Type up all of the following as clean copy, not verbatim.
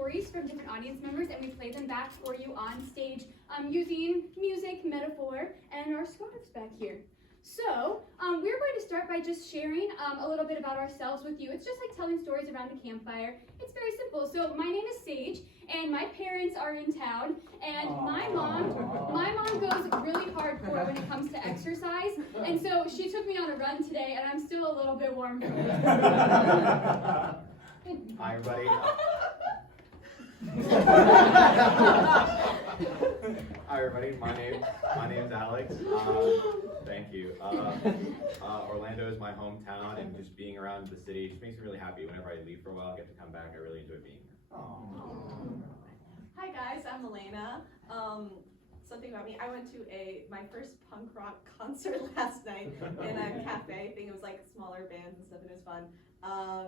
stories from different audience members, and we play them back for you on stage using music, metaphor, and our squads back here. So, we're going to start by just sharing a little bit about ourselves with you. It's just like telling stories around a campfire. It's very simple. So, my name is Sage, and my parents are in town, and my mom goes really hardcore when it comes to exercise, and so she took me on a run today, and I'm still a little bit warm from it. Hi, everybody. Hi, everybody. My name's Alex. Thank you. Orlando is my hometown, and just being around the city just makes me really happy. Whenever I leave for a while, I get to come back. I really enjoy being here. Hi guys, I'm Elena. Something about me, I went to my first punk rock concert last night in a cafe. I think it was like smaller bands and stuff, and it was fun.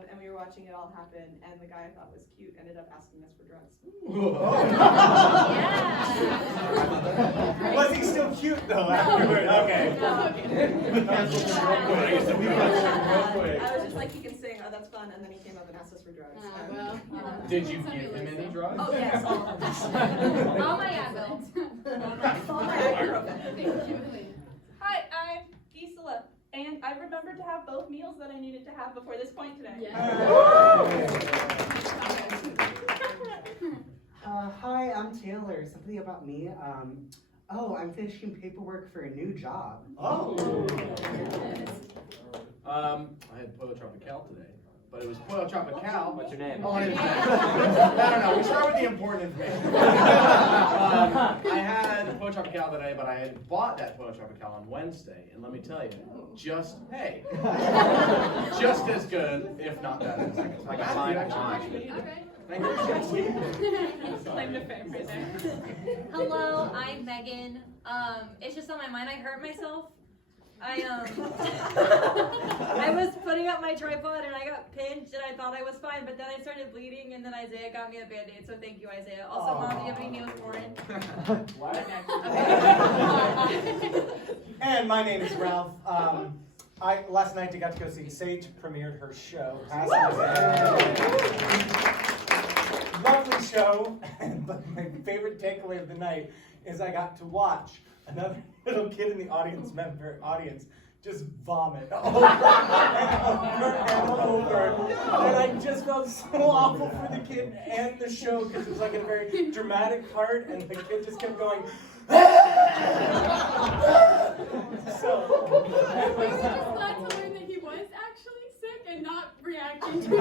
And we were watching it all happen, and the guy I thought was cute ended up asking us for drugs. Yeah. Was he still cute though afterward? Okay. I was just like, he can sing, oh that's fun, and then he came up and asked us for drugs. Did you give him any drugs? Oh yes, all of them. All my Advil. All my ibuprofen. Thank you. Hi, I'm Gisela, and I remembered to have both meals that I needed to have before this point today. Hi, I'm Taylor. Something about me. I'm finishing paperwork for a new job. I had Pollo Tropical today, but it was Pollo Tropical. What's your name? Oh, no. We start with the important information. I had Pollo Tropical today, but I had bought that Pollo Tropical on Wednesday, and let me tell you, just as good, if not better. Like a fine wine. Thank you. Claim to fame right there. Hello, I'm Megan. It's just on my mind. I hurt myself. I was putting up my tripod and I got pinched and I thought I was fine, but then I started bleeding and then Isaiah got me a Band-Aid, so thank you, Isaiah. Also, Mom, do you have any Neosporin? What? And my name is Ralph. Last night I got to go see Sage premiered her show. Lovely show, but my favorite takeaway of the night is I got to watch another little kid in the audience just vomit over and over. And I just felt so awful for the kid and the show because it was like a very dramatic part and the kid just kept going. So We were just glad to learn that he was actually sick and not reacting to it.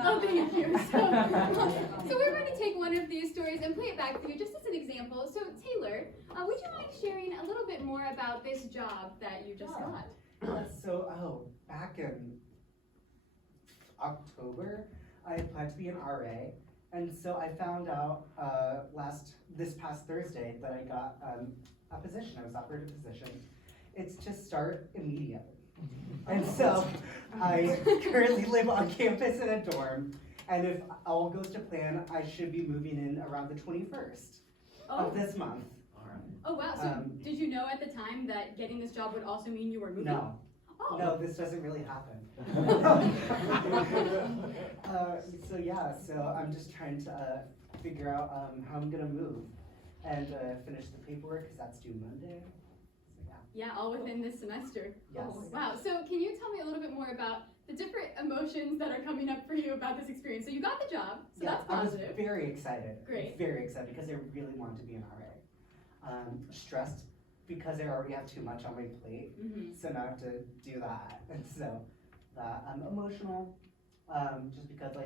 Oh, thank you. So we're going to take one of these stories and play it back for you just as an example. So Taylor, would you mind sharing a little bit more about this job that you just got? Back in October, I applied to be an RA, and so I found out this past Thursday that I got a position. I was offered a position. It's to start immediately. And so I currently live on campus in a dorm, and if all goes to plan, I should be moving in around the 21st of this month. Oh wow, so did you know at the time that getting this job would also mean you were moving? No. Oh. No, this doesn't really happen. So I'm just trying to figure out how I'm gonna move and finish the paperwork because that's due Monday. Yeah, all within this semester. Yes. Oh, wow. So can you tell me a little bit more about the different emotions that are coming up for you about this experience? So you got the job, so that's positive. I was very excited. Great. Very excited because I really wanted to be an RA. Stressed because I already have too much on my plate, so now I have to do that. And so I'm emotional, just because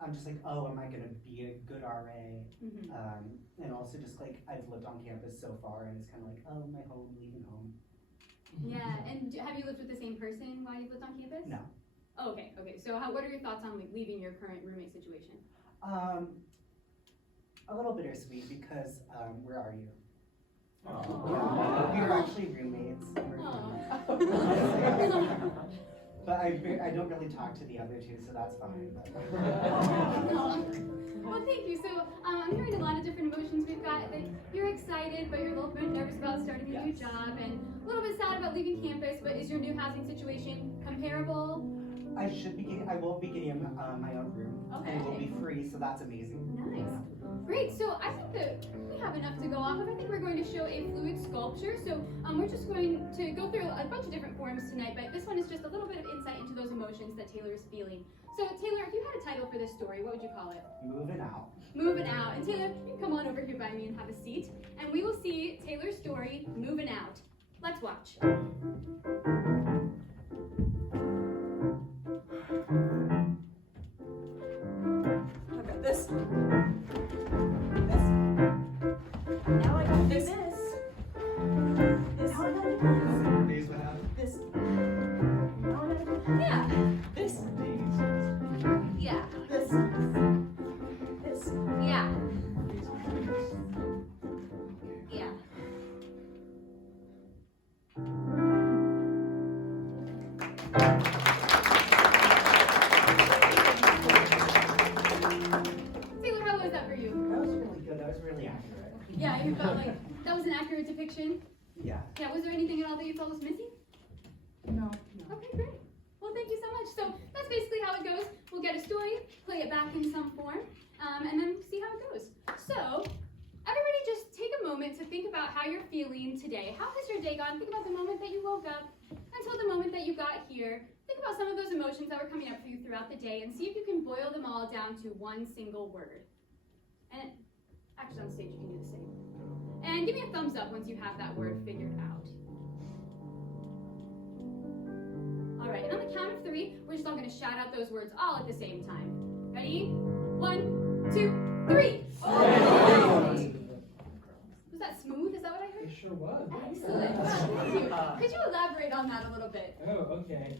I'm just like, oh, am I gonna be a good RA? And also just like, I've lived on campus so far and it's kind of like, oh, my home, leaving home. Yeah, and have you lived with the same person while you've lived on campus? No. Oh, okay. So what are your thoughts on leaving your current roommate situation? A little bittersweet because, where are you? Oh. We were actually roommates. But I don't really talk to the other two, so that's fine. Well, thank you. So I'm hearing a lot of different emotions. We've got that you're excited, but you're a little bit nervous about starting a new job, and a little bit sad about leaving campus. But is your new housing situation comparable? I will be getting my own room. Okay. And it will be free, so that's amazing. Nice. Great. So I think that we have enough to go off of. I think we're going to show a fluid sculpture. So we're just going to go through a bunch of different forms tonight, but this one is just a little bit of insight into those emotions that Taylor is feeling. So Taylor, if you had a title for this story, what would you call it? Moving out. Moving Out. And Taylor, you can come on over here by me and have a seat, and we will see Taylor's story, Moving Out. Let's watch. I've got this. This. Now I gotta do this. This. Now I gotta do Days what happened? this. Now I gotta do Yeah. this. Yeah. This. This. Yeah. Yeah. Taylor, how was that for you? That was really good. That was really accurate. Yeah, you felt like that was an accurate depiction? Yeah. Yeah, was there anything at all that you felt was missing? No. Okay, great. Well, thank you so much. So that's basically how it goes. We'll get a story, play it back in some form, and then see how it goes. So, everybody just take a moment to think about how you're feeling today. How has your day gone? Think about the moment that you woke up until the moment that you got here. Think about some of those emotions that were coming up for you throughout the day and see if you can boil them all down to one single word. And actually on stage you can do the same. And give me a thumbs up once you have that word figured out. All right, and on the count of 3, we're just all gonna shout out those words all at the same time. Ready? 1, 2, 3. Was that smooth? Is that what I heard? It sure was. Excellent. Well, thank you. Could you elaborate on that a little bit? Oh, okay.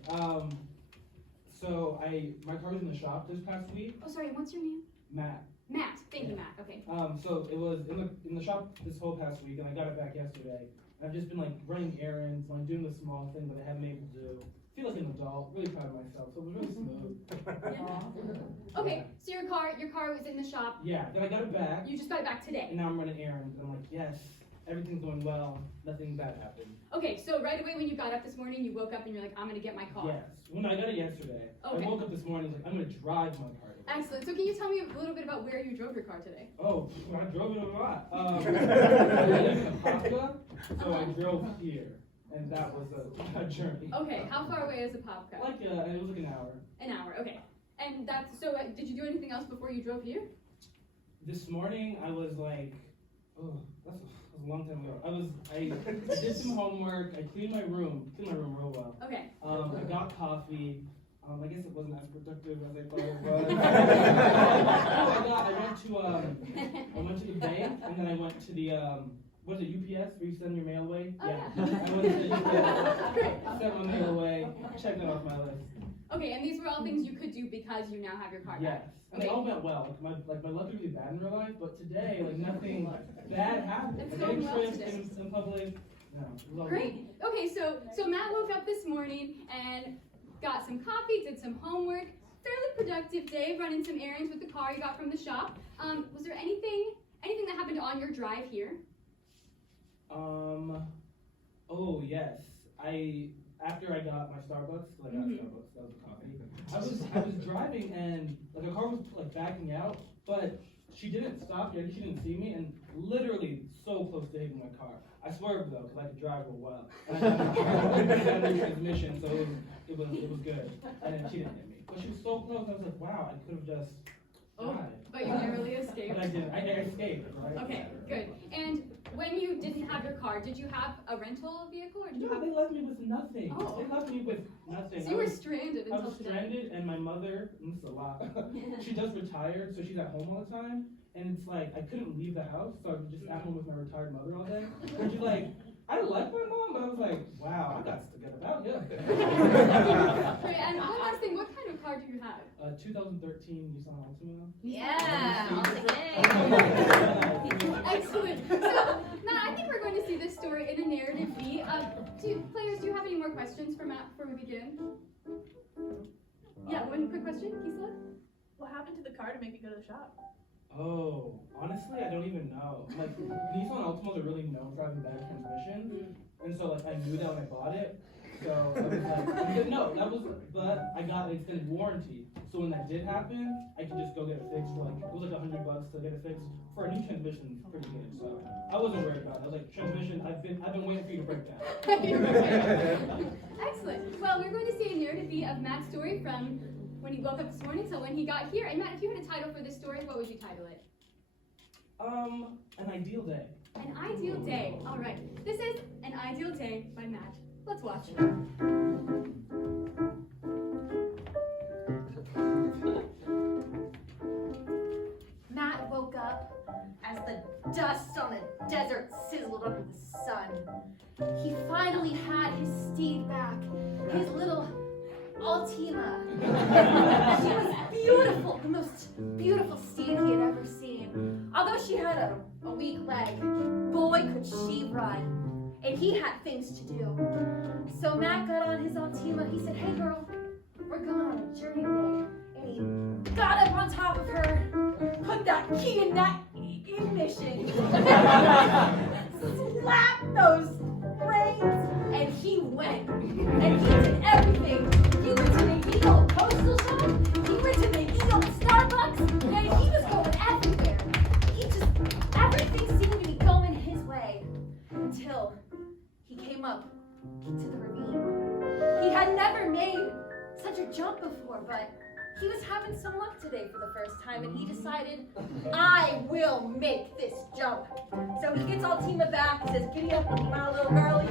So my car was in the shop this past week. Oh, sorry, what's your name? Matt. Matt. Thank you, Matt. Okay. So it was in the shop this whole past week, and I got it back yesterday. I've just been like running errands, like doing the small thing that I haven't been able to do. I feel like an adult, really proud of myself. So it was really smooth. Okay, so your car was in the shop. Yeah, then I got it back, You just got it back today. and now I'm running errands. I'm like, yes, everything's going well. Nothing bad happened. Okay, so right away when you got up this morning, you woke up and you're like, I'm gonna get my car. Yes. When I got it yesterday, Okay. I woke up this morning like I'm gonna drive my car. today. Excellent. So can you tell me a little bit about where you drove your car today? Oh, I drove it a lot. I live in Apopka, so I drove here, and that was a journey. Okay, how far away is Apopka? Like it was like an hour. An hour. Okay. And that's so. Did you do anything else before you drove here? This morning I was like, oh, that's a long time ago. I did some homework. I cleaned my room real well. Okay. I got coffee. I guess it wasn't as productive as I thought it was. I went to the bank, and then I went to the what is it, UPS, where you send your mail away? Oh, yeah. I went to the UPS, sent my mail away, checked it off my list. Okay, and these were all things you could do because you now have your car Yes. back. And it all went well. Like my luck is really bad in real life, but today, like nothing bad happened. It's Like, I going well tripped today. in public. No, it was all Great. Okay, so Matt woke up this morning and got some coffee, did some homework. Fairly productive day, running some errands with the car you got from the shop. Was there anything that happened on your drive here? Oh yes. After I got my Starbucks, because I got Starbucks, that was the coffee. I was driving and like a car was like backing out, but she didn't stop. She didn't see me, and literally so close to hitting my car. I swerved though, because I could drive real well. And I had a transmission, so it was good. And she didn't hit me, but she was so close. I was like, wow, I could have just died. But you narrowly escaped. But I didn't. I escaped. Right? Okay, good. And when you didn't have your car, did you have a rental vehicle, or did you No, have? they left me with nothing. Oh. They left me with nothing. So you were stranded I until was today. stranded, and my mother, and this is a lot, she does retired, so she's at home all the time, and it's like, I couldn't leave the house, so I was just at home with my retired mother all day, and she's like, I like my mom, but I was like, wow, I got to get about, yeah. Great. And one last thing, what kind of car do you have? 2013 Nissan Altima. Yeah, all the Excellent. So, Matt, I think we're going to see this story in a narrative beat. Players, do you have any more questions for Matt before we begin? Yeah, one quick question, Gisela? What happened to the car to make you go to the shop? Oh, honestly, I don't even know. Like, Nissan Altimas are really known for having bad transmissions, and so like I knew that when I bought it, So I was like, no, but I got an extended warranty. So when that did happen, I could just go get it fixed for like, it was like $100 to get it fixed. For a new transmission, it's pretty good. So I wasn't worried about it. I was like, transmission, I've been waiting for you to break down. Excellent. Well, we're going to see a narrative of Matt's story from when he woke up this morning till when he got here. And Matt, if you had a title for this story, what would you title it? An ideal day. An ideal day. All right. This is An Ideal Day by Matt. Let's watch. Matt woke up as the dust on a desert sizzled under the sun. He finally had his steed back, his little Altima. She was beautiful, the most beautiful steed he had ever seen. Although she had a weak leg, boy could she run, and he had things to do. So Matt got on his Altima. He said, "Hey girl, we're going on a journey today." And he got up on top of her, put that key in that ignition, slapped those reins, and he went. And he did everything. He went to the ye old postal shop, he went to the ye old Starbucks, and he was going everywhere. Everything seemed to be going his way until he came up to the ravine. He had never made such a jump before, but he was having some luck today for the first time, and he decided, I will make this jump. So he gets Altima back and says, "Giddy up, my little girlie.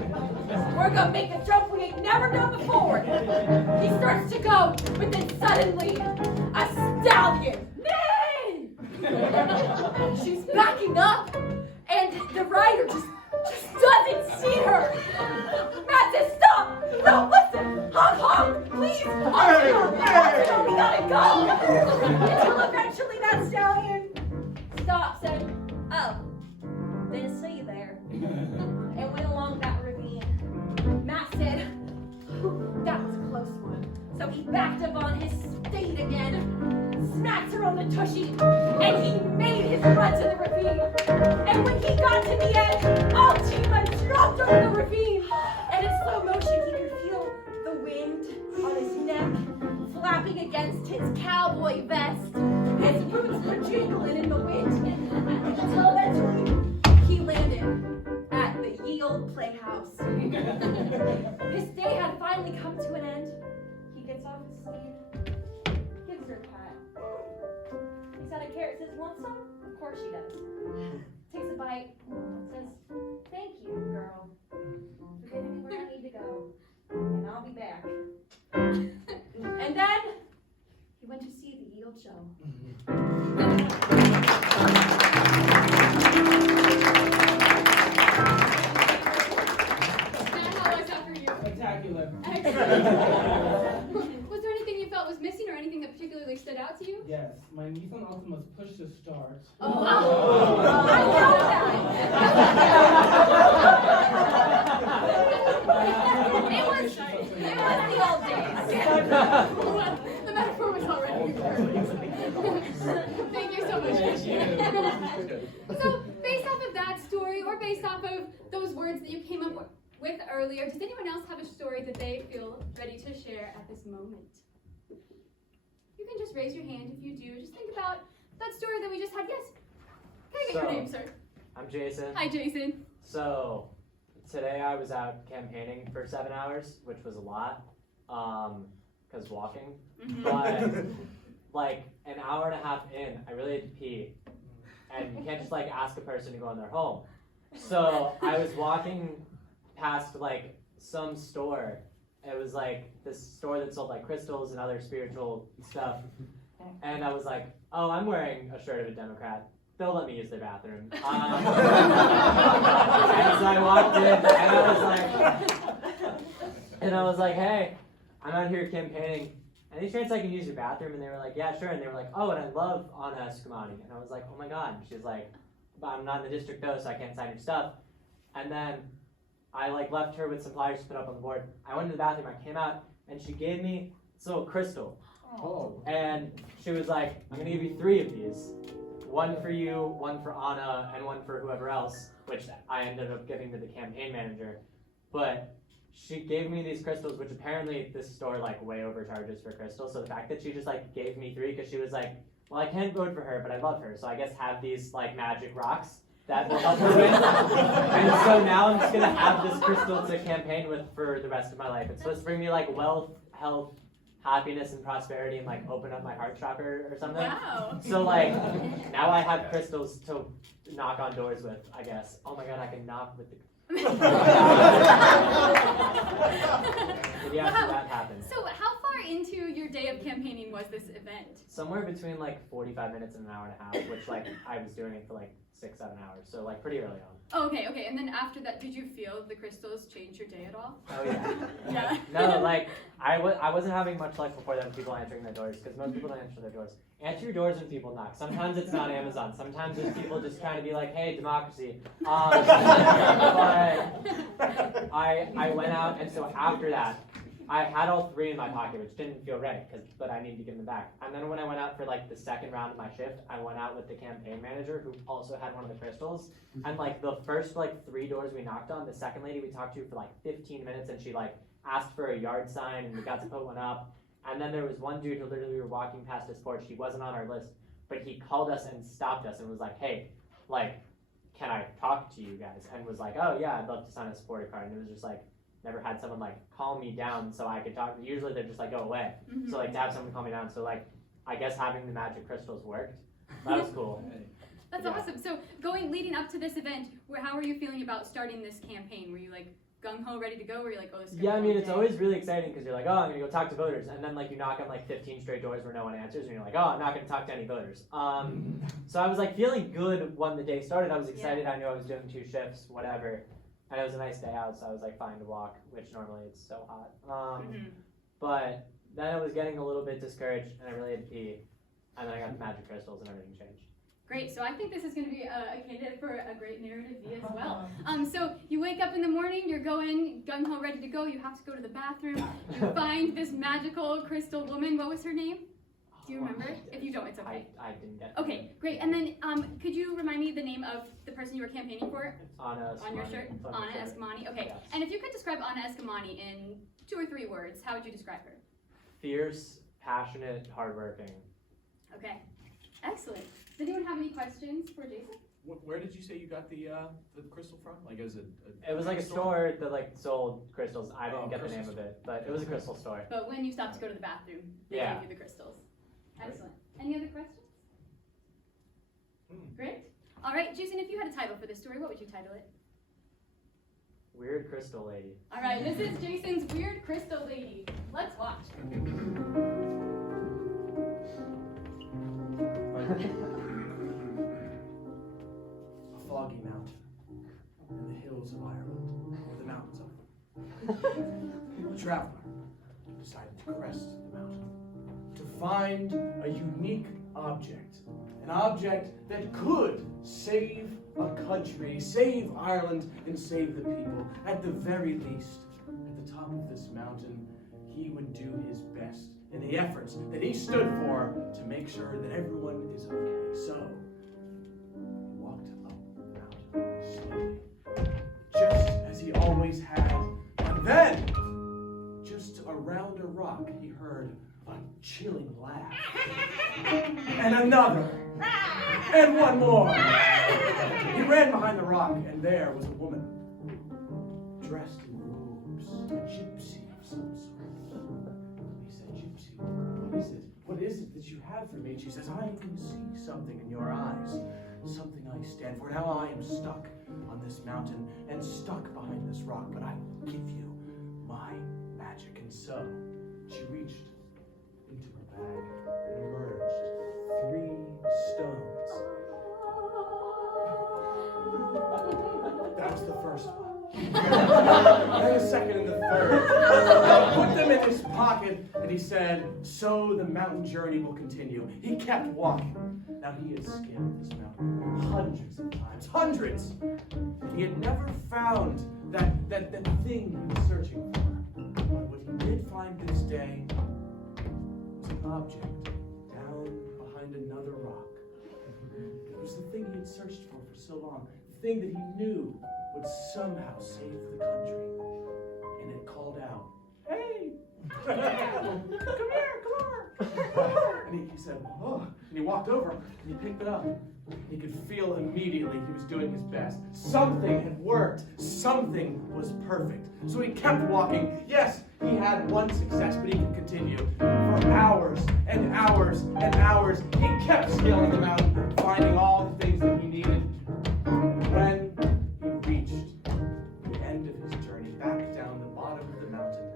We're gonna make a jump we ain't never done before." He starts to go, but then suddenly, a stallion, nay! She's backing up, and the rider just doesn't see her. Matt says, "Stop! No, listen! Honk, honk! Please! Altima, we gotta go!" Until eventually that stallion stops and, "Oh, didn't see you there," and went along that ravine. Matt said, "That was a close one." So he backed up on his steed again, smacked her on the tushy, and he made his run to the ravine. And when he got to the end, Altima dropped over the ravine, and in slow motion he could feel the wind on his neck, flapping against his cowboy vest. His boots were jingling in the wind, until eventually he landed at the ye old playhouse. His day had finally come to an end. He gets off his steed, gives her a pat. He's had a carrot, says, "Want some?" Of course she does. Takes a bite, says, "Thank you, girl, for getting me where I need to go, and I'll be back." And then he went to see the yield show. Matt, how was that for you? Spectacular. Excellent. Was there anything you felt was missing or anything that particularly stood out to you? Yes, my Nissan Altima's push to start. Oh, I know that. It was the old days. The metaphor was already perfect. Thank you so much. So, based off of that story, or based off of those words that you came up with earlier, does anyone else have a story that they feel ready to share at this moment? You can just raise your hand if you do. Just think about that story that we just had. Yes. Can I get your name, sir? I'm Jason. Hi, Jason. So, today I was out campaigning for 7 hours, which was a lot, because walking. But, like, an hour and a half in, I really had to pee. And you can't just, like, ask a person to go in their home. So, I was walking past, like, some store. It was, like, this store that sold, like, crystals and other spiritual stuff. And I was like, oh, I'm wearing a shirt of a Democrat. They'll let me use their bathroom. And so I walked in, and I was like, hey, I'm out here campaigning. Any chance I can use your bathroom? And they were like, yeah, sure. And they were like, oh, and I love Anna Skamani. And I was like, oh my God. And she was like, but I'm not in the district though, so I can't sign your stuff. And then I like left her with some flyers to put up on the board. I went to the bathroom, I came out, and she gave me this little crystal. Oh. And she was like, I'm gonna give you 3 of these. One for you, one for Anna, and one for whoever else, which I ended up giving to the campaign manager. But she gave me these crystals, which apparently this store like way overcharges for crystals. So the fact that she just like gave me 3, because she was like, well, I can't vote for her, but I love her, so I guess have these like magic rocks that will help her win. And so now I'm just gonna have this crystal to campaign with for the rest of my life. It's supposed to bring me like wealth, health, happiness, and prosperity, and like open up my heart chakra or something. Wow. So like now I have crystals to knock on doors with, I guess. Oh my god, I can knock with the. Maybe after that happens. So how far into your day of campaigning was this event? Somewhere between like 45 minutes and an hour and a half, which like I was doing it for like 6-7 hours, so like pretty early on. Oh, okay. And then after that, did you feel the crystals change your day at all? Oh yeah. Yeah. No, like I wasn't having much luck before then with people answering their doors, because most people don't answer their doors. Answer your doors when people knock. Sometimes it's not Amazon. Sometimes it's people just trying to be like, hey, democracy. But I went out, and so after that, I had all 3 in my pocket, which didn't feel right, but I needed to give them back. And then when I went out for like the second round of my shift, I went out with the campaign manager, who also had one of the crystals. And like the first like 3 doors we knocked on, the second lady we talked to for like 15 minutes, and she like asked for a yard sign, and we got to put one up. And then there was one dude who literally, we were walking past his porch. He wasn't on our list, but he called us and stopped us and was like, hey, like, can I talk to you guys? And was like, oh yeah, I'd love to sign a supporter card. And it was just like, never had someone like calm me down so I could talk. Usually they're just like, go away. So like to have someone calm me down. So like, I guess having the magic crystals worked. That was cool. That's awesome. So leading up to this event, how were you feeling about starting this campaign? Were you like gung-ho, ready to go? Or were you like, oh, this is gonna be Yeah, I a mean, long it's day? always really exciting because you're like, oh, I'm going to go talk to voters. And then like you knock on like 15 straight doors where no one answers, and you're like, oh, I'm not going to talk to any voters. So I was like feeling good when the day started. I was excited. I knew I was doing 2 shifts, whatever. And it was a nice day out, so I was like fine to walk, which normally it's so hot. But then I was getting a little bit discouraged, and I really had to pee. And then I got the magic crystals, and everything changed. Great, so I think this is going to be a candidate for a great narrative V as well. So you wake up in the morning, you're going gung-ho, ready to go. You have to go to the bathroom. You find this magical crystal woman. What was her name? Do you remember? If you don't, it's okay. I didn't get it. Okay, great. And then could you remind me the name of the person you were campaigning for? Anna On your shirt? Anna Eskamani. Okay. Yes. And if you could describe Anna Eskamani in 2 or 3 words, how would you describe her? Fierce, passionate, hardworking. Okay. Excellent. Does anyone have any questions for Jason? Where did you say you got the crystal from? Like, it was It was like a store that like sold crystals. I didn't Oh, get the crystal name of it, but it was a crystal store. But when you stopped to go to the bathroom, they Yeah. gave you the crystals. Excellent. Any other questions? Great. All right, Jason, if you had a title for this story, what would you title it? Weird crystal lady. All right, this is Jason's Weird Crystal Lady. Let's watch. A foggy mountain in the hills of Ireland, or the mountains of them. A traveler decided to crest the mountain to find a unique object, an object that could save a country, save Ireland, and save the people. At the very least, at the top of this mountain, he would do his best in the efforts that he stood for to make sure that everyone is okay. So, he walked up the mountain slowly, just as he always had. And then, just around a rock, he heard a chilling laugh. And another. And one more. He ran behind the rock, and there was a woman, dressed in robes, a gypsy of some sort. He said, Gypsy, what is it? What is it that you have for me? And she says, I can see something in your eyes, something I stand for. Now I am stuck on this mountain and stuck behind this rock, but I will give you my magic. And so she reached into her bag and emerged 3 stones. That was the first one. Then the second and the third. Now put them in his pocket, and he said, so the mountain journey will continue. He kept walking. Now he had scaled this mountain hundreds of times, hundreds. And he had never found that thing he was searching for. But what he did find this day was an object down behind another rock. It was the thing he had searched for so long, the thing that he knew would somehow save the country. And it walked over and he picked it up. He could feel immediately he was doing his best. Something had worked. Something was perfect. So he kept walking. Yes, he had one success, but he could continue. For hours and hours and hours, he kept scaling the mountain, finding all the things that he needed. And when he reached the end of his journey, back down the bottom of the mountain,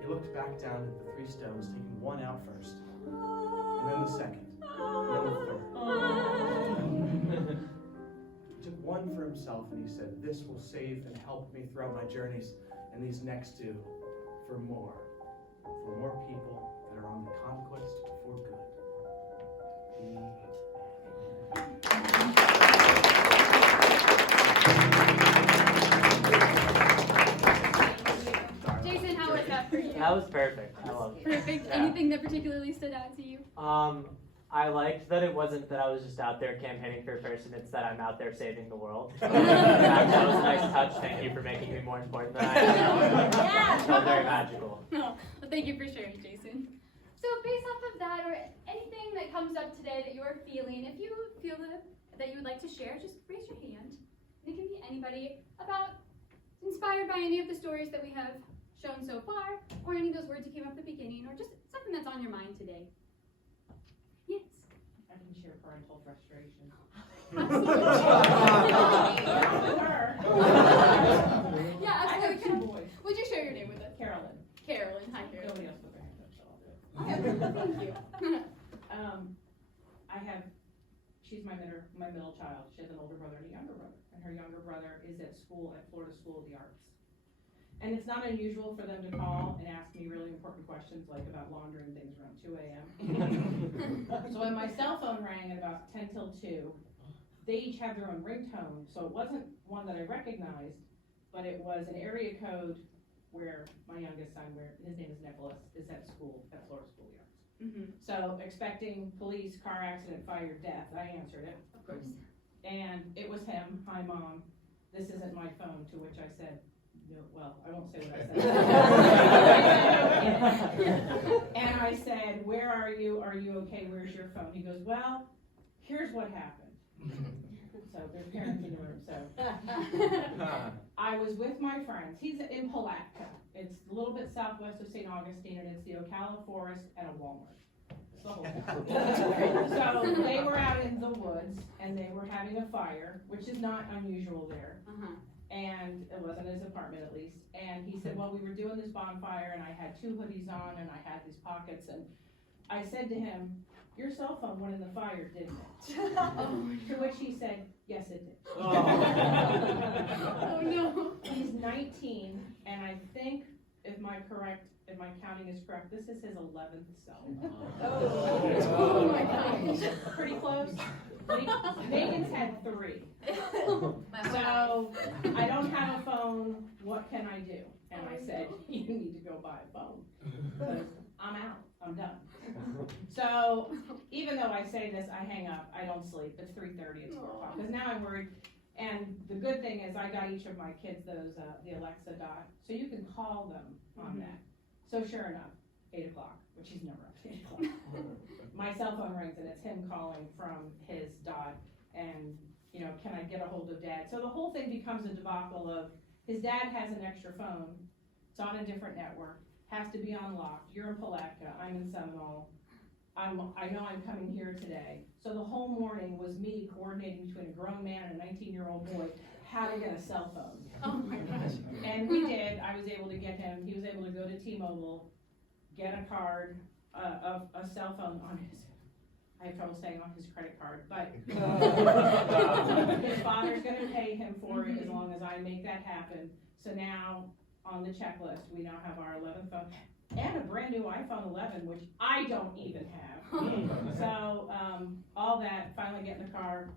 he looked back down at the 3 stones, taking one out first, and then the second, and then the third. He took one for himself and he said, "This will save and help me throughout my journeys, and these next 2 for more people that are on the conquest for good." Jason, how was that for you? That was perfect. I love it. Perfect. Yeah. Anything that particularly stood out to you? I liked that it wasn't that I was just out there campaigning for a person, it's that I'm out there saving the world. That was a nice touch. Thank you for making me more important than I am. That was very magical. Well, thank you for sharing, Jason. So based off of that, or anything that comes up today that you're feeling, if you feel that you would like to share, just raise your hand. And it can be anybody about inspired by any of the stories that we have shown so far, or any of those words you came up at the beginning, or just something that's on your mind today. Yes. I can share parental frustration. Yeah, I have absolutely. 2 boys. Would you share your name with us? Carolyn. Carolyn. Hi, Carolyn. Nobody else but Brandon, so I'll do it. Thank you. She's my middle child. She has an older brother and a younger brother. And her younger brother is at school at Florida School of the Arts. And it's not unusual for them to call and ask me really important questions like about laundry and things around 2 a.m. So when my cell phone rang at about 10 till 2, they each have their own ringtone. So it wasn't one that I recognized, but it was an area code where my youngest son, his name is Nicholas, is at school at Florida School of the Arts. So expecting police, car accident, fire, death, I answered it. Of course. And it was him. "Hi, Mom. This isn't my phone," to which I said, "No, well, I won't say what I said." And I said, "Where are you? Are you okay? Where's your phone?" He goes, "Well, here's what happened." So there's parents in the room, so. I was with my friends. He's in Palatka. It's a little bit southwest of St. Augustine, and it's the Ocala Forest and a Walmart. It's the whole town. So they were out in the woods, and they were having a fire, which is not unusual there. And it wasn't his apartment, at least. And he said, "Well, we were doing this bonfire, and I had 2 hoodies on, and I had these pockets." And I said to him, "Your cell phone went in the fire, didn't it?" To which he said, "Yes, it did." Oh no. He's 19, and I think if my counting is correct, this is his 11th cell phone. Oh my gosh. Pretty close. Megan's had 3. So I don't have a phone. What can I do? And I said, "You need to go buy a phone. Because I'm out. I'm done." So even though I say this, I hang up. I don't sleep. It's 3:30. It's 4 o'clock. Because now I'm worried. And the good thing is I got each of my kids those the Alexa dot, so you can call them on that. So sure enough, 8 o'clock, which he's never up at 8 o'clock. My cell phone rings and it's him calling from his dot, and can I get a hold of Dad? So the whole thing becomes a debacle of his dad has an extra phone. It's on a different network. Has to be unlocked. You're in Palatka. I'm in Seminole. I know I'm coming here today. So the whole morning was me coordinating between a grown man and a 19-year-old boy how to get a cell phone. Oh my gosh. And we did. I was able to get him. He was able to go to T-Mobile, get a card, a cell phone on his. I have trouble saying on his credit card, but his father's going to pay him for it as long as I make that happen. So now on the checklist, we now have our 11th phone and a brand new iPhone 11, which I don't even have. So all that, finally get in the car,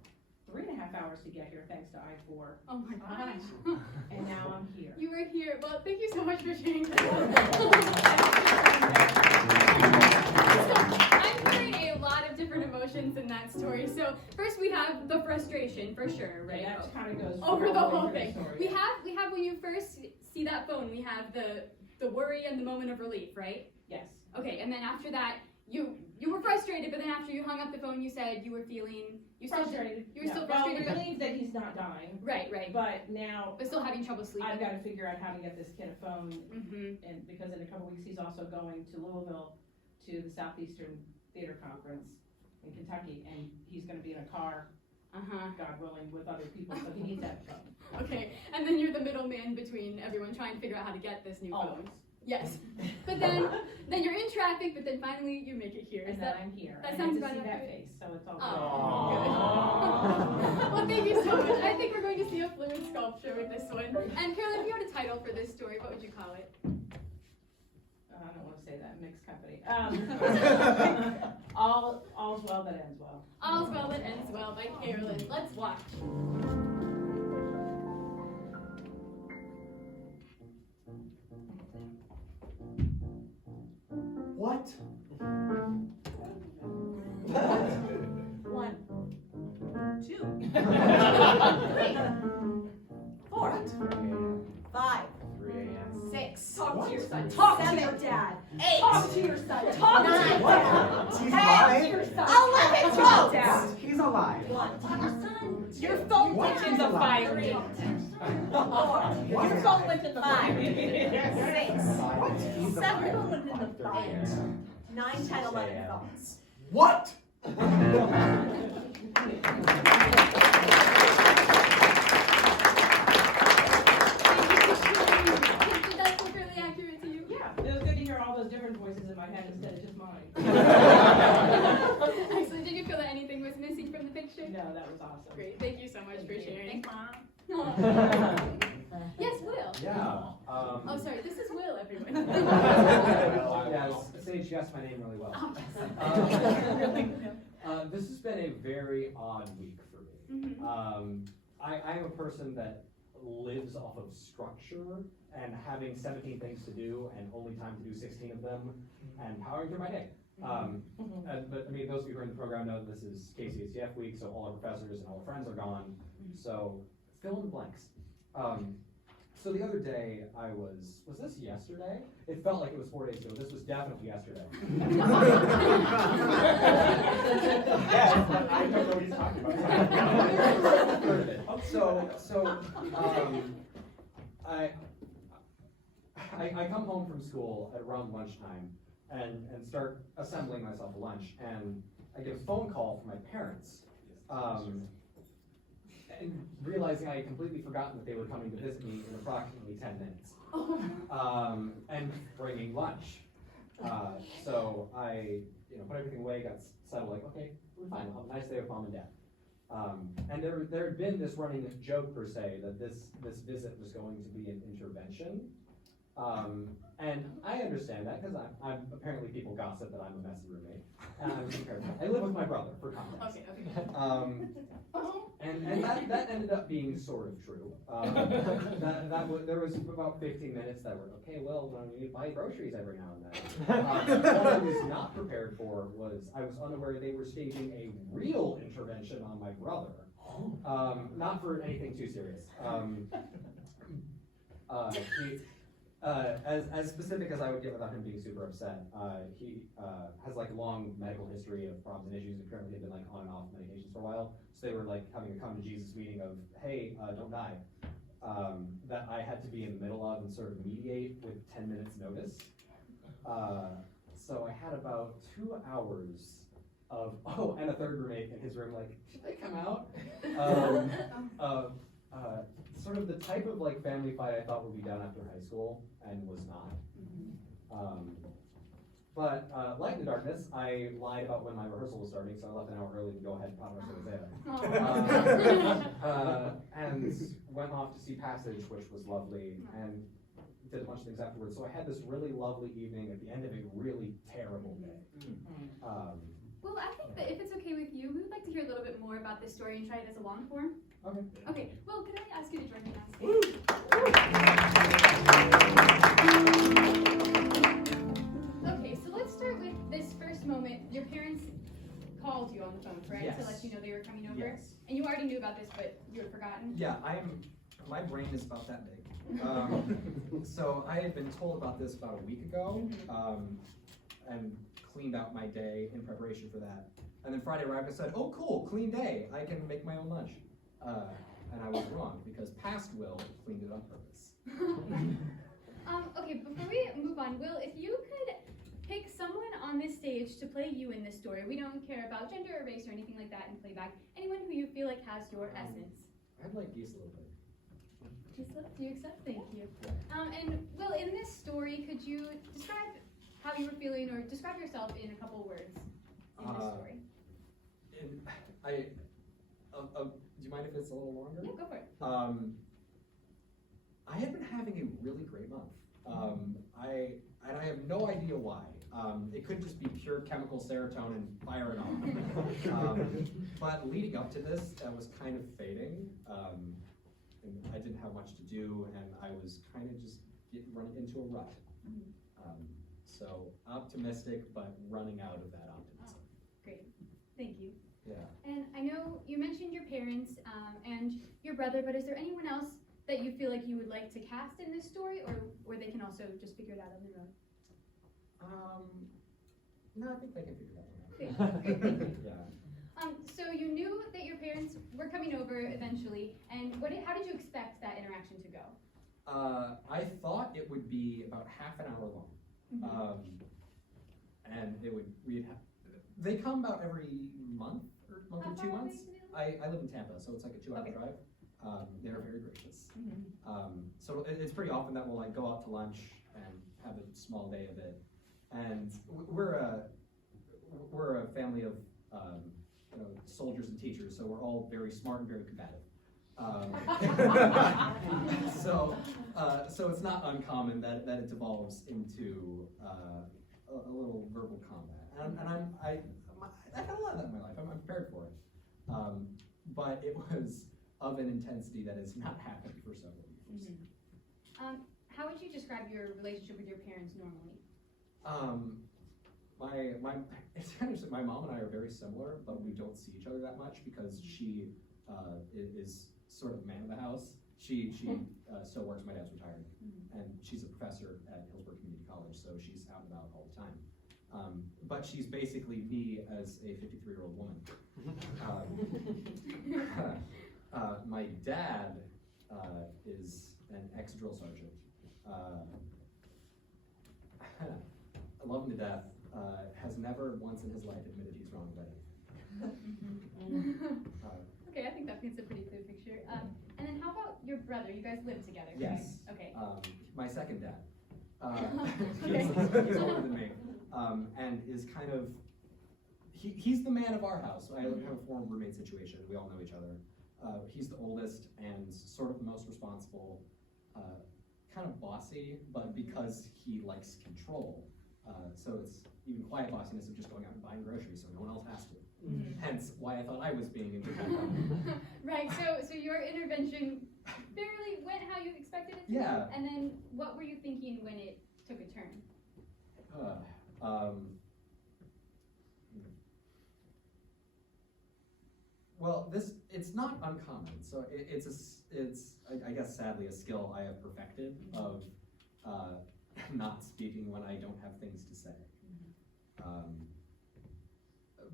3.5 hours to get here thanks to I-4. Oh my gosh. And now I'm here. You were here. Well, thank you so much for sharing that. So, I'm hearing a lot of different emotions in that story. So first we have the frustration for sure, right? Yeah, that kind of goes over the whole through thing. story, We have when you first see that phone, we have the worry and the moment of relief, right? Yes. Okay, and then after that, you were frustrated, but then after you hung up the phone, you said you were feeling Frustrated. You were still Well, frustrated. we believe that he's not dying. Right. But now But still having trouble sleeping. I've got to figure out how to get this kid a phone, Mm-hmm. and because in a couple weeks he's also going to Louisville to the Southeastern Theater Conference in Kentucky, and he's going to be in a car, God willing, with other people, so he needs that phone. Okay, and then you're the middleman between everyone trying to figure out how to get this new phone. Always. Yes, but then you're in traffic, but then finally you make it here. And then I'm here. That I sounds had to about see that right. face, so it's all good. Well, thank you so much. I think we're going to see a fluid sculpture with this one. And Carolyn, if you had a title for this story, what would you call it? I don't want to say that, mixed company. All's well that ends well. All's Well That Ends Well by Carolyn. Let's watch. What? One, two, 3, 4, 5, 3 a.m. 6. Talk to your son. Talk Talk to to your your dad. 8. Talk to your son. Talk to 9, your dad. He's 10, alive? To your son. 11, 12. He's alive. 1, Talk to your son. your phone What? went in the fire. 3, 4, your phone went in the fire. 6, He's 7 alive. went in the fire. 9, 10, 11 phones. What? Did that feel fairly accurate to you? Yeah, it was good to hear all those different voices in my head instead of just mine. Excellent. Did you feel that anything was missing from the picture? No, that was awesome. Great. Thank you so much for sharing. Thanks, Mom. Yes, Will. Yeah. Oh, sorry. This is Will, everyone. Yeah, Sage guessed my name really well. This has been a very odd week for me. I am a person that lives off of structure and having 17 things to do and only time to do 16 of them and powering through my day. But I mean, those of you who are in the program know that this is UCF week, so all our professors and all our friends are gone. So fill in the blanks. So the other day I was this yesterday? It felt like it was 4 days ago. This was definitely yesterday. Yes, but I don't know what he's talking about. I come home from school at around lunchtime and start assembling myself a lunch, and I get a phone call from my parents. And realizing I had completely forgotten that they were coming to visit me in approximately 10 minutes. And bringing lunch. So I put everything away, got settled, like, okay, we're fine, I'll have a nice day with mom and dad. And there had been this running joke, per se, that this visit was going to be an intervention. And I understand that, because I'm apparently people gossip that I'm a messy roommate. And I'm prepared for that. I live with my brother, for context. Okay. And that ended up being sort of true. There was about 15 minutes that were, okay, well, you need to buy groceries every now and then. What I was not prepared for was, I was unaware they were staging a real intervention on my brother. Not for anything too serious. As specific as I would get without him being super upset, he has like a long medical history of problems and issues, and currently had been like on and off medications for a while. So they were like having a come to Jesus meeting of, hey, don't die, that I had to be in the middle of and sort of mediate with 10 minutes notice. So I had about 2 hours of, and a third roommate in his room, like, should they come out? Sort of the type of like family fight I thought would be done after high school, and was not. But light in the darkness, I lied about when my rehearsal was starting, so I left an hour early to go ahead and pop myself there. And went off to see Passage, which was lovely, and did a bunch of things afterwards. So I had this really lovely evening at the end of a really terrible day. Well, I think that if it's okay with you, we would like to hear a little bit more about this story and try it as a long form. Okay. Okay. Well, can I ask you to join me on stage? Okay, so let's start with this first moment. Your parents called you on the phone, correct? Yes. To let you know they were coming over? Yes. And you already knew about this, but you had forgotten? Yeah, my brain is about that big. So I had been told about this about a week ago. and cleaned out my day in preparation for that. And then Friday arrived and I said, oh cool, clean day, I can make my own lunch. And I was wrong, because past Will cleaned it on purpose. Okay, before we move on, Will, if you could pick someone on this stage to play you in this story, we don't care about gender or race or anything like that in playback, anyone who you feel like has your essence. I'd like Gisela to play. Gisela, do you accept? Thank you. And Will, in this story, could you describe how you were feeling or describe yourself in a couple words in this story? Do you mind if it's a little longer? Yeah, go for it. I have been having a really great month. I have no idea why. It could just be pure chemical serotonin firing off. But leading up to this, I was kind of fading. And I didn't have much to do, and I was kind of just running into a rut. So optimistic, but running out of that optimism. Great, thank you. Yeah. And I know you mentioned your parents and your brother, but is there anyone else that you feel like you would like to cast in this story, or they can also just figure it out on their own? No, I think they can figure that one out. Great, thank you. Yeah. So you knew that your parents were coming over eventually, and how did you expect that interaction to go? I thought it would be about half an hour long. And they come about every month or How or far 2 away months. do they live? I live in Tampa, so it's like a 2-hour Okay. drive. They're very gracious. Mm-hmm. So it's pretty often that we'll like go out to lunch and have a small day of it. And we're a family of soldiers and teachers, so we're all very smart and very combative. So it's not uncommon that it devolves into a little verbal combat, and I've had a lot of that in my life. I'm prepared for it, but it was of an intensity that has not happened for several years. Mm-hmm. How would you describe your relationship with your parents normally? It's kind of, my mom and I are very similar, but we don't see each other that much because she is sort of man of the house. She still works. My dad's retired, and she's a professor at Hillsborough Community College, so she's out and about all the time. But she's basically me as a 53-year-old woman. My dad is an ex-drill sergeant. I love him to death. Has never once in his life admitted he's wrong about anything. Okay, I think that paints a pretty clear picture. And then how about your brother? You guys live together, right? Yes. Okay. My second dad. Okay. He's older than me, and is kind of, he's the man of our house. I have a former roommate situation. We all know each other. He's the oldest and sort of the most responsible, kind of bossy, but because he likes control. So it's even quiet bossiness of just going out and buying groceries so no one else has to. Hence why I thought I was being independent. Right, so your intervention barely went how you expected it to Yeah. go, and then what were you thinking when it took a turn? Well, it's not uncommon. So it's I guess sadly a skill I have perfected of not speaking when I don't have things to say.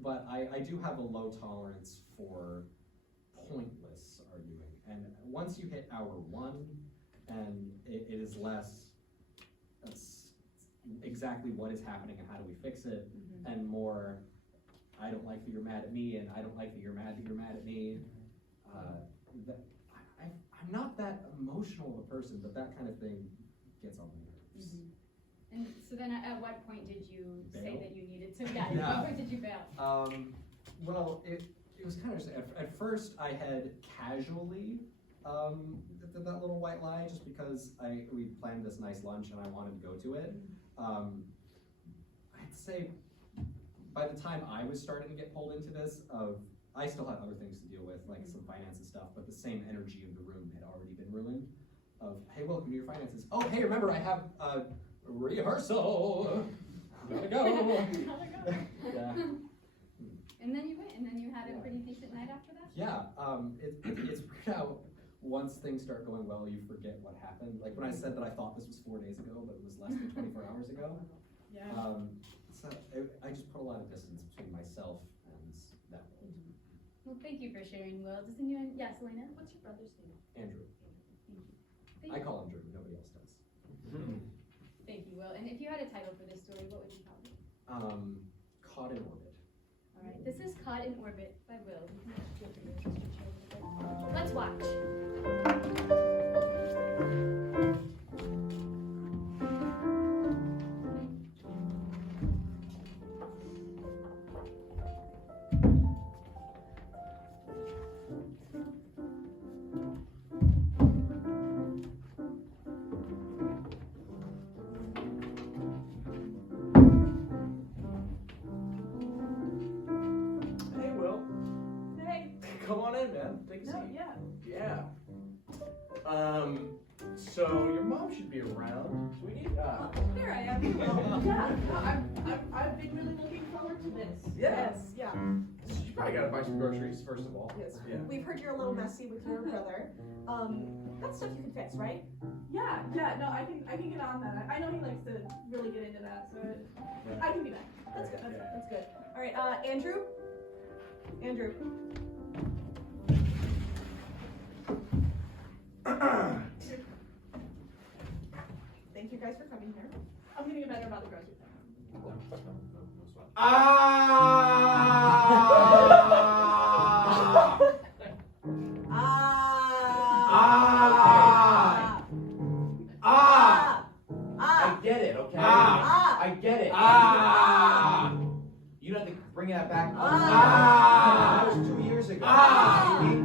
But I do have a low tolerance for pointless arguing. And once you hit hour 1, and it is less, that's exactly what is happening and how do we fix it, and more, I don't like that you're mad at me, and I don't like that you're mad at me. I'm not that emotional of a person, but that kind of thing gets on my nerves. And so then at what point did you say Bail? that you needed to, at Yeah. what point did you bail? Well, it was kind of, at first I had casually did that little white lie just because we planned this nice lunch and I wanted to go to it. I'd say by the time I was starting to get pulled into this, I still had other things to deal with, like some finance and stuff, but the same energy of the room had already been ruined. Hey, welcome to your finances. Oh, hey, remember I have a rehearsal. Gotta go. Yeah. And then you went, and then you had a pretty decent night after that? Yeah, it's weird how once things start going well, you forget what happened. Like when I said that I thought this was 4 days ago, but it was less than 24 hours ago. Yeah. it's not, I just put a lot of distance between myself and that world. Well, thank you for sharing, Will. Does anyone, yes, Elena? What's your brother's name? Andrew. Thank I you. call him Drew, nobody else does. Thank you, Will. And if you had a title for this story, what would you call it? Caught in orbit. All right, this is Caught in Orbit by Will. You can feel free to adjust your chair a little bit. Let's watch. Hey, Will. Hey. Come on in, man. Take a No, seat. yeah. Yeah. So your mom should be around. Do we need? Here I am. Yeah. No, I've been really looking forward to this. Yeah. Yes, yeah. You probably gotta buy some groceries first of all. Yes. Yeah. We've heard you're a little messy with your brother. That's stuff you can fix, right? Yeah. No, I can get on that. I know he likes to really get into that, so I can do that. That's good. Yeah. That's good. All right, Andrew. Andrew. Thank you guys for coming here. I'm gonna get better about the grocery thing. I get it, okay? I get it. You don't have to bring that back. That was 2 years ago. Baby.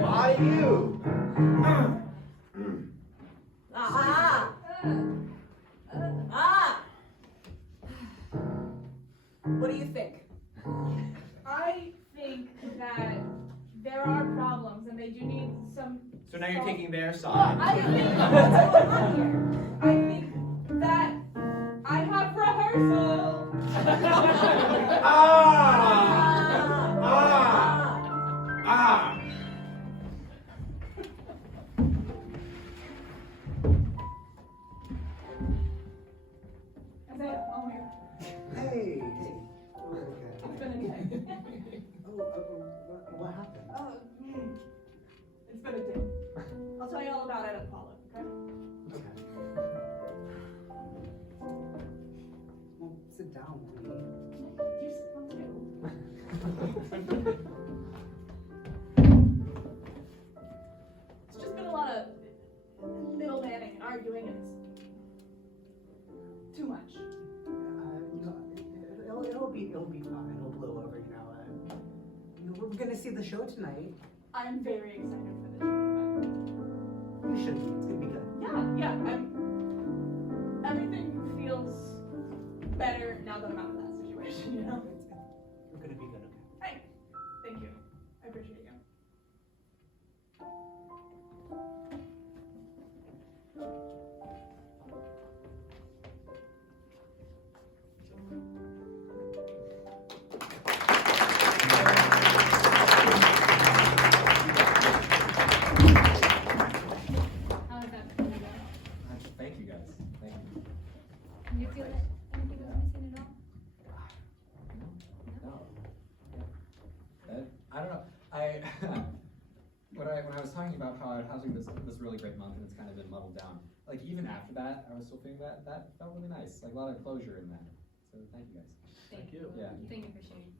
Why you? What do you think? I think that there are problems and they do need some. So now you're taking their Well, side. I think what's going on here. I think that I have rehearsal. Isaiah, I'm here. Hey. It's been a day. What happened? It's been a day. I'll tell you all about it at Apollo, okay? Well, sit down, please. You sit down too. It's just been a lot of middlemaning and arguing, and it's too much. It'll be fine. It'll blow over, you know. We're gonna see the show tonight. I'm very excited for this show. You should be. It's gonna be good. Yeah. Everything feels better now that I'm out of that situation, you know? We're gonna be good, okay? Hey, thank you. I appreciate you. How is that for you, Will? Thank you guys. Thank you. Can you feel that anything was missing at all? No. I don't know. When I was talking about how I was having this really great month and it's kind of been muddled down, like even after that, I was still feeling that felt really nice. Like a lot of closure in that. So thank you guys. Thank you. Yeah. Thank you for sharing.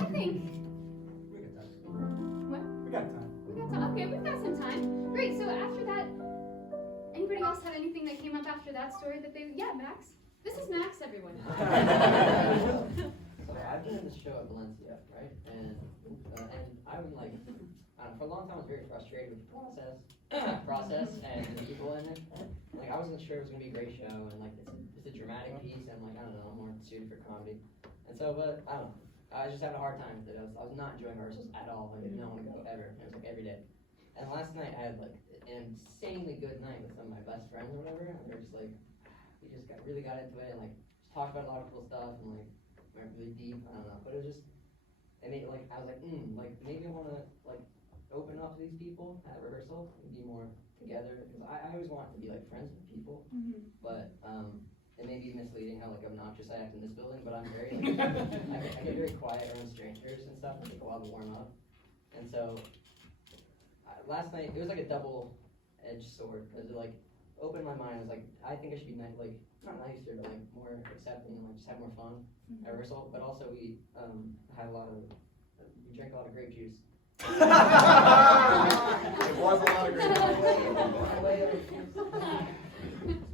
I think. We got time. What? We got time. We got time. Okay, we've got some time. Great. So after that, anybody else have anything that came up after that story that they? Yeah, Max. This is Max, everyone. Okay, I've been in the show at Valencia, right? And I'm like, for a long time I was very frustrated with the process and the people in it. Like I wasn't sure it was gonna be a great show, and like it's a dramatic piece, and like I don't know, I'm more suited for comedy. And so, but I don't know, I was just having a hard time with it. I was not enjoying rehearsals at all. Like I did not want to go ever. It was like every day. And last night I had like an insanely good night with some of my best friends or whatever, and we were just like, we just really got into it and like just talked about a lot of cool stuff and like went really deep. I don't know, but it was and maybe like I was like, maybe I want to like open up to these people at rehearsal and be more together, because I always want to be like friends with people, but it may be misleading how like obnoxious I act in this building, but I'm very like, I get very quiet around strangers and stuff. I take a while to warm up, and so last night it was like a double-edged sword, because it like opened my mind. I was like, I think I should be like not nicer, but like more accepting and like just have more fun at rehearsal. But also we had we drank a lot of grape juice. It was a lot of grape juice.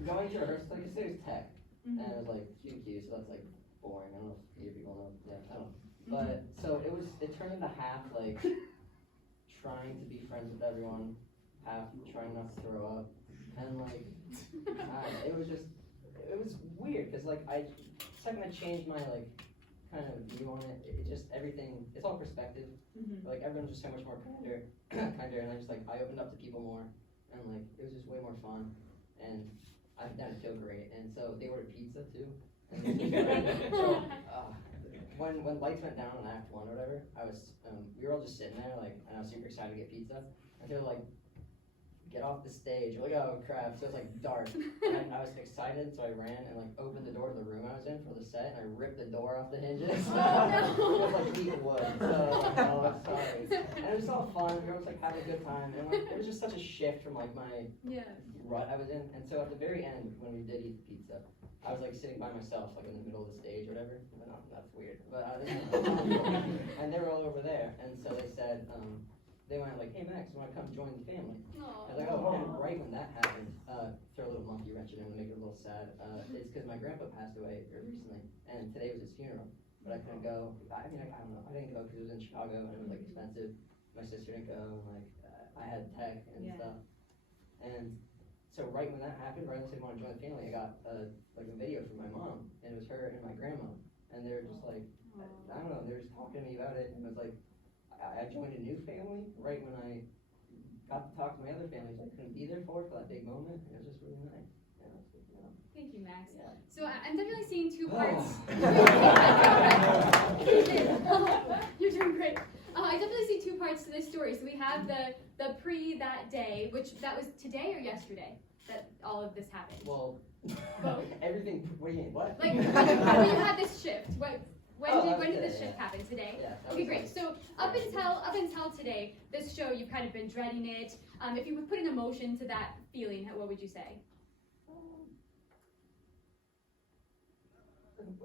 Going to rehearsal, like you said, it was tech, and it was like QQ, so that's like boring. I don't know if you people know. Yeah, I don't know. But so it turned into half like trying to be friends with everyone, half trying not to throw up, and like it was weird, because like the second I changed my like kind of view on it, it just everything, it's all perspective. Like everyone's just so much more kinder, and I opened up to people more, and like it was just way more fun, and I didn't feel great, and so they ordered pizza too. And so, when lights went down in Act 1 or whatever, we were all just sitting there like, and I was super excited to get pizza, and they were like, get off the stage. We're like, oh crap, so it's like dark. And I was excited, so I ran and like opened the door to the room I was in for the set, and I ripped the door off the hinges. Oh, no. It was like deep wood, so I'm sorry. And it was all fun, we were just like having a good time, and like, it was just such a shift from like my rut I was in. And so at the very end, when we did eat the pizza, I was like sitting by myself, like in the middle of the stage or whatever. But no, that's weird. But and they were all over there, and so they said, they went like, hey Max, you want to come join the family? I was like, oh, and right when that happened, throw a little monkey wrench in to make it a little sad. It's because my grandpa passed away recently, and today was his funeral. But I couldn't go. I don't know. I didn't go because it was in Chicago and it was like expensive. My sister didn't go, and like I had tech and stuff. And so right when that happened, right when I said I want to join the family, I got like a video from my mom, and it was her and my grandma, and they were just like, I don't know, they were just talking to me about it, and it was like, I joined a new family right when I got to talk to my other families I couldn't be there for that big moment. It was just really nice. Thank you, Max. So I'm definitely seeing two parts. You're doing great. I definitely see two parts to this story. So we have the pre that day, which that was today or yesterday that all of this happened. Well, both. Everything. What do you mean? What? Like when you had this shift. When did this shift happen? Today? Yeah. Okay, great. So up until today, this show, you've kind of been dreading it. If you were putting emotion to that feeling, what would you say?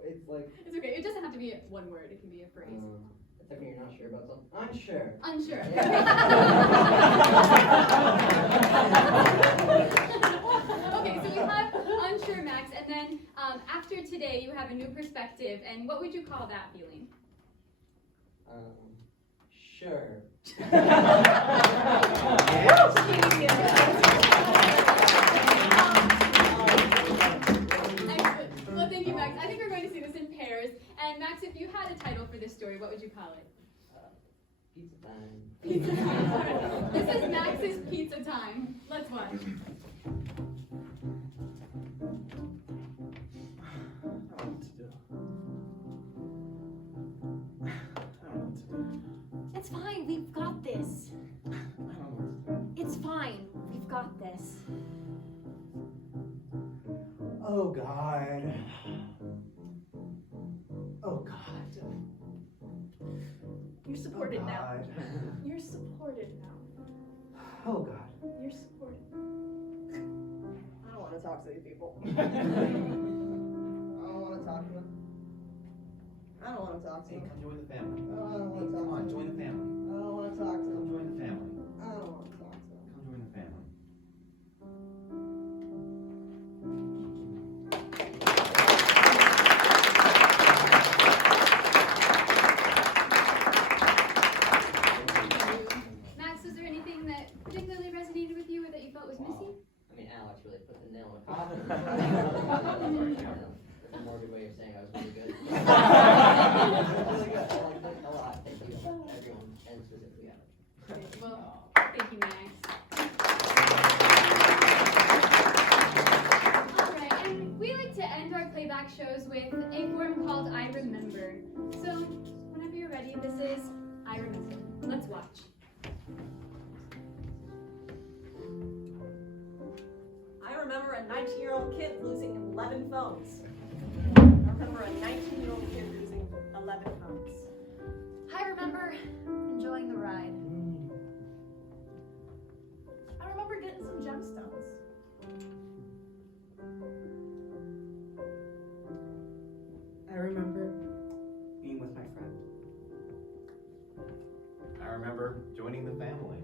It's like. It's okay. It doesn't have to be one word. It can be a phrase. It's like when you're not sure about something. Unsure. Unsure. Okay, so we have unsure, Max, and then after today, you have a new perspective. And what would you call that feeling? Sure. Excellent. Well, thank you, Max. I think we're going to see this in pairs. And Max, if you had a title for this story, what would you call it? Pizza time. Pizza time. All right. This is Max's Pizza Time. Let's watch. It's fine, we've got this. It's fine, we've got this. Oh God. Oh God. You're supported now. God. You're supported now. Oh God. You're supported. I don't want to talk to these people. I don't want to talk to them. I don't want to talk to them. Hey, come join the family. I don't want to talk Come to on, them. join the family. I don't want to talk to them. Come join the family. I don't want to talk to them. Come join the family. Max, was there anything that particularly resonated with you or that you felt was missing? I mean, Alex really put the nail in the coffin. That's a morbid way of saying I was really good. Really good. I liked it a lot. Thank you, everyone, and specifically Alex. Well, thank you, Max. Alright, and we like to end our playback shows with a form called I Remember. So, whenever you're ready. ready, this is I Remember. Let's watch. I remember a 19-year-old kid losing 11 phones. I remember a 19-year-old kid losing 11 phones. I remember enjoying the ride. I remember getting some gemstones. I remember being with my friend. I remember joining the family.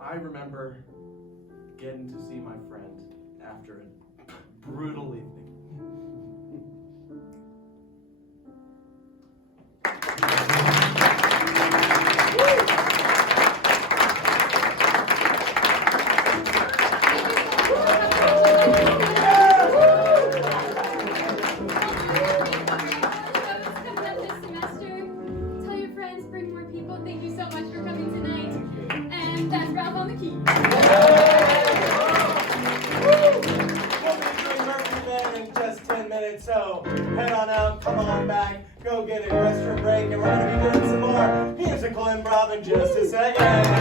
I remember getting to see my friend after a brutal evening. Tell your friends, bring more people. Thank you so much for coming tonight. And that's Ralph on the key. We'll be doing Mercury Band in just 10 minutes, so head on out, come on back, go get a restroom break, and we're gonna be doing some more musical improv in just a second.